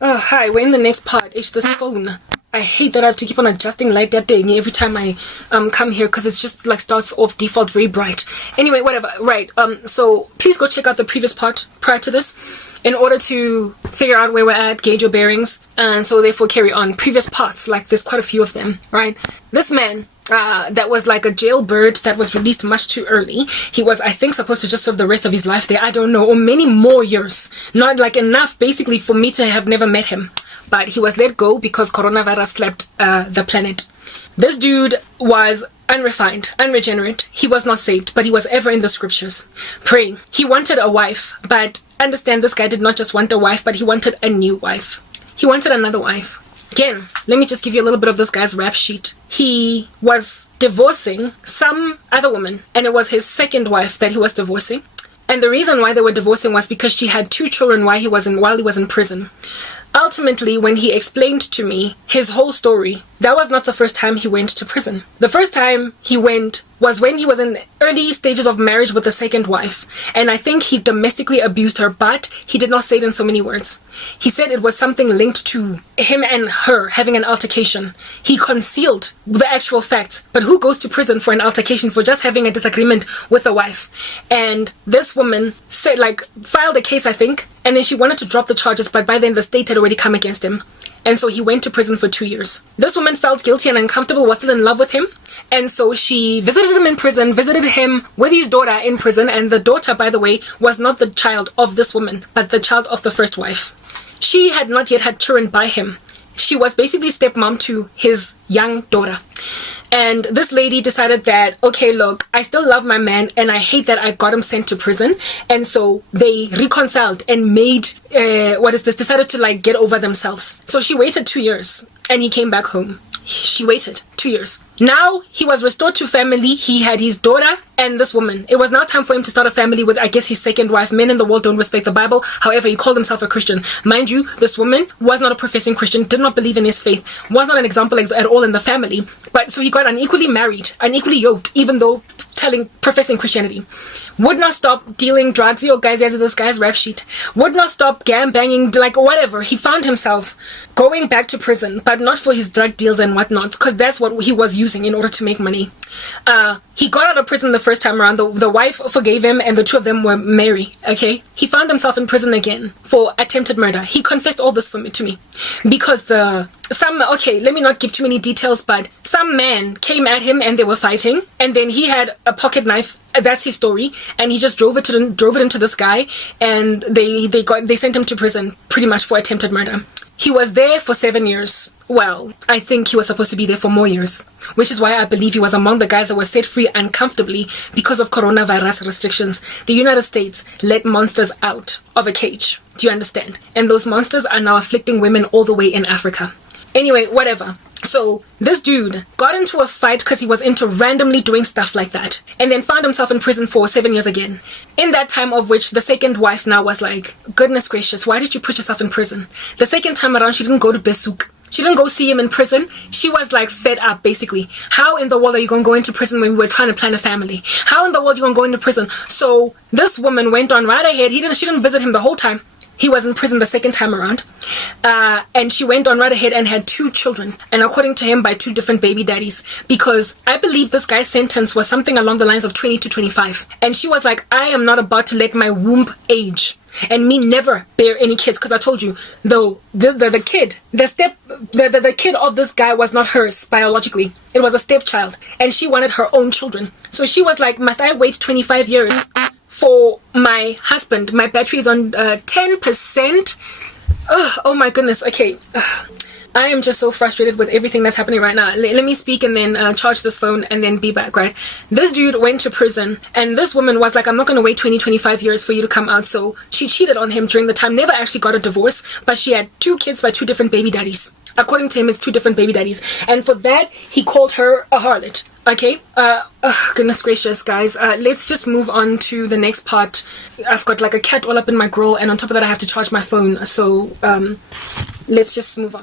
Oh, hi, we're in the next part. It's this phone. I hate that I have to keep on adjusting light that day every time I come here because it's just like starts off default very bright. Anyway, whatever. Right. So please go check out the previous part prior to this in order to figure out where we're at, gauge your bearings, and so therefore carry on. Previous parts, like there's quite a few of them, right? This man that was like a jailbird that was released much too early. He was, I think, supposed to just serve the rest of his life there. I don't know, or many more years. Not like enough basically for me to have never met him. But he was let go because coronavirus slapped the planet. This dude was unrefined, unregenerate. He was not saved, but he was ever in the scriptures, praying. He wanted a wife, but understand this guy did not just want a wife, but he wanted a new wife. He wanted another wife. Again, let me just give you a little bit of this guy's rap sheet. He was divorcing some other woman, and it was his second wife that he was divorcing. And the reason why they were divorcing was because she had 2 children while he was in prison. Ultimately, when he explained to me his whole story, that was not the first time he went to prison. The first time he went was when he was in early stages of marriage with the second wife. And I think he domestically abused her, but he did not say it in so many words. He said it was something linked to him and her having an altercation. He concealed the actual facts. But who goes to prison for an altercation, for just having a disagreement with a wife? And this woman said, filed a case, I think, and then she wanted to drop the charges, but by then the state had already come against him. And so he went to prison for 2 years. This woman felt guilty and uncomfortable, was still in love with him. And so she visited him in prison, visited him with his daughter in prison. And the daughter, by the way, was not the child of this woman, but the child of the first wife. She had not yet had children by him. She was basically stepmom to his young daughter. And this lady decided that, okay, look, I still love my man and I hate that I got him sent to prison. And so they reconciled and decided to get over themselves. So she waited 2 years and he came back home. She waited 2 years. Now he was restored to family. He had his daughter and this woman. It was now time for him to start a family with, I guess, his second wife. Men in the world don't respect the Bible. However, he called himself a Christian. Mind you, this woman was not a professing Christian, did not believe in his faith, was not an example at all in the family. But so he got unequally married, unequally yoked, even though professing Christianity. Would not stop dealing drugs. Yo, guys, as this guy's rap sheet. Would not stop banging, whatever. He found himself going back to prison, but not for his drug deals and whatnot, because that's what he was using in order to make money. He got out of prison the first time around. The wife forgave him, and the two of them were married. Okay, he found himself in prison again for attempted murder. He confessed all this to me because let me not give too many details, but some man came at him and they were fighting, and then he had a pocket knife. That's his story, and he just drove it into this guy, and they sent him to prison pretty much for attempted murder. He was there for 7 years. Well, I think he was supposed to be there for more years, which is why I believe he was among the guys that were set free uncomfortably because of coronavirus restrictions. The United States let monsters out of a cage. Do you understand? And those monsters are now afflicting women all the way in Africa. Anyway, whatever. So this dude got into a fight because he was into randomly doing stuff like that, and then found himself in prison for 7 years again. In that time of which the second wife now was like, goodness gracious, why did you put yourself in prison? The second time around, she didn't go to Besuk. She didn't go see him in prison. She was fed up, basically. How in the world are you going to go into prison when we were trying to plan a family? How in the world are you going to go into prison? So this woman went on right ahead. She didn't visit him the whole time. He was in prison the second time around. And she went on right ahead and had 2 children. And according to him, by 2 different baby daddies. Because I believe this guy's sentence was something along the lines of 20 to 25. And she was like, I am not about to let my womb age and me never bear any kids. Because I told you, though, the kid of this guy was not hers biologically. It was a stepchild. And she wanted her own children. So she was like, must I wait 25 years for my husband? My battery is on 10%. Oh my goodness. Okay. I am just so frustrated with everything that's happening right now. Let me speak and then charge this phone and then be back, right? This dude went to prison and this woman was like, I'm not going to wait 25 years for you to come out. So she cheated on him during the time, never actually got a divorce, but she had 2 kids by 2 different baby daddies. According to him, it's 2 different baby daddies. And for that, he called her a harlot. Okay, goodness gracious, guys. Let's just move on to the next part. I've got a cat all up in my grill, and on top of that, I have to charge my phone. So, let's just move on.